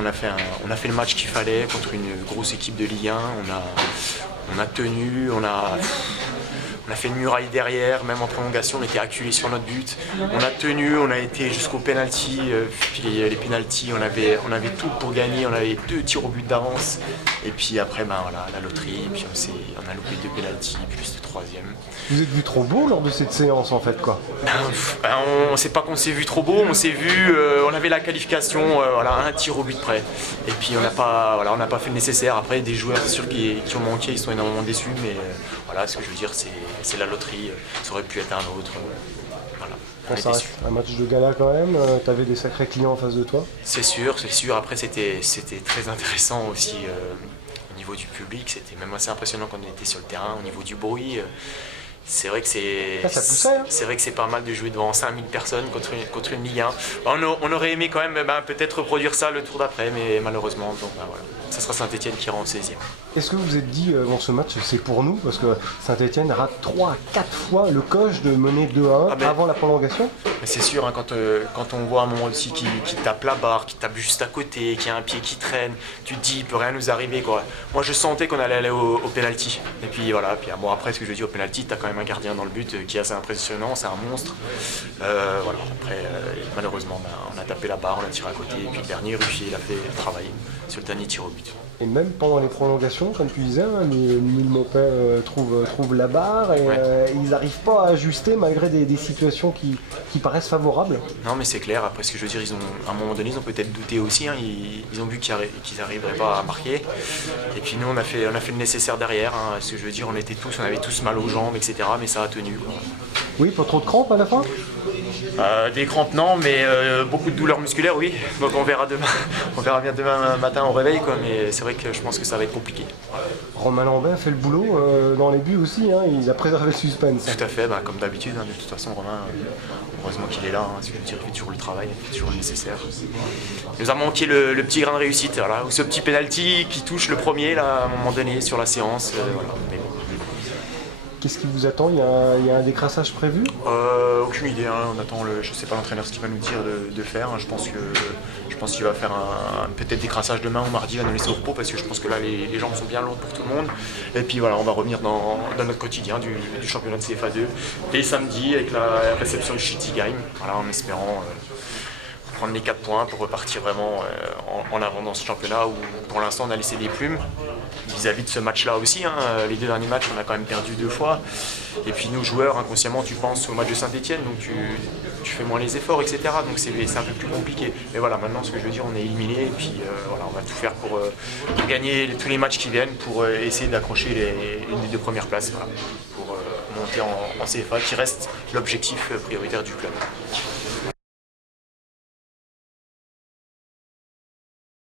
qu'on a fait le match qu'il fallait contre une grosse équipe de Ligue 1. On a tenu, on a fait une muraille derrière, même en prolongation, on était acculés sur notre but. On a tenu, on a été jusqu'au penalty, puis les penalties, on avait tout pour gagner, on avait 2 tirs au but d'avance. Et puis après, voilà, la loterie, puis on a loupé 2 penalties, plus le 3e. Vous êtes vu trop beau lors de cette séance en fait quoi? C'est pas qu'on s'est vu trop beau, on s'est vu, on avait la qualification, voilà, 1 tir au but près. Et puis on n'a pas fait le nécessaire. Après, des joueurs c'est sûr qui ont manqué, ils sont énormément déçus, mais voilà, ce que je veux dire, c'est la loterie, ça aurait pu être un autre. Voilà. Bon, ça reste un match de gala quand même, t'avais des sacrés clients en face de toi? C'est sûr. Après, c'était très intéressant aussi au niveau du public. C'était même assez impressionnant quand on était sur le terrain, au niveau du bruit. C'est vrai que c'est vrai que c'est pas mal de jouer devant 5000 personnes contre une Ligue 1. On aurait aimé quand même peut-être reproduire ça le tour d'après, mais malheureusement, donc, voilà. Ça sera Saint-Etienne qui rend au 16e. Est-ce que vous vous êtes dit, ce match, c'est pour nous? Parce que Saint-Etienne rate 3 à 4 fois le coche de mener 2-1 avant la prolongation. Mais c'est sûr, hein, quand on voit un moment aussi qui tape la barre, qui tape juste à côté, qui a un pied qui traîne, tu te dis, il peut rien nous arriver, quoi. Moi, je sentais qu'on allait aller au penalty. Et puis voilà, après, ce que je dis au penalty, tu as quand même un gardien dans le but qui est assez impressionnant, c'est un monstre. Voilà, après, malheureusement, on a tapé la barre, on a tiré à côté, et puis le dernier, Ruffier, il a fait le travail sur le dernier tir au but. Et même pendant les prolongations, comme tu disais, Mille-Maupais trouve la barre et ils n'arrivent pas à ajuster malgré des situations qui paraissent favorables. Non mais c'est clair, après ce que je veux dire, à un moment donné ils ont peut-être douté aussi, hein, ils ont vu qu'ils n'arriveraient pas à marquer. Et puis nous on a fait le nécessaire derrière, hein, ce que je veux dire, on avait tous mal aux jambes, etc. Mais ça a tenu, quoi. Oui, pas trop de crampes à la fin? Des crampes non, mais beaucoup de douleurs musculaires, oui. Donc on verra bien demain matin au réveil, quoi. Mais c'est vrai que je pense que ça va être compliqué. Romain Lambert fait le boulot dans les buts aussi, hein, il a préservé le suspense. Tout à fait, comme d'habitude, hein, de toute façon Romain, heureusement qu'il est là, hein, il fait toujours le travail, il fait toujours le nécessaire. Il nous a manqué le petit grain de réussite, voilà, ou ce petit penalty qui touche le premier là, à un moment donné sur la séance. Voilà. Mais bon. Qu'est-ce qui vous attend? Il y a un décrassage prévu? Aucune idée, hein. On attend je sais pas l'entraîneur ce qu'il va nous dire de faire. Hein. Je pense qu'il va faire peut-être décrassage demain ou mardi, il va nous laisser au repos parce que je pense que là les jambes sont bien lourdes pour tout le monde. Et puis voilà, on va revenir dans notre quotidien du championnat de CFA 2 dès samedi avec la réception du Schüttigheim, voilà, en espérant prendre les 4 points pour repartir vraiment en avant dans ce championnat où pour l'instant on a laissé des plumes vis-à-vis de ce match-là aussi. Hein. Les 2 derniers matchs on a quand même perdu 2 fois. Et puis nos joueurs, inconsciemment tu penses au match de Saint-Etienne, donc tu fais moins les efforts, etc. Donc c'est un peu plus compliqué. Mais voilà, maintenant ce que je veux dire, on est éliminé et puis voilà, on va tout faire pour gagner tous les matchs qui viennent, pour essayer d'accrocher une des 2 premières places, voilà, pour monter en CFA qui reste l'objectif prioritaire du club.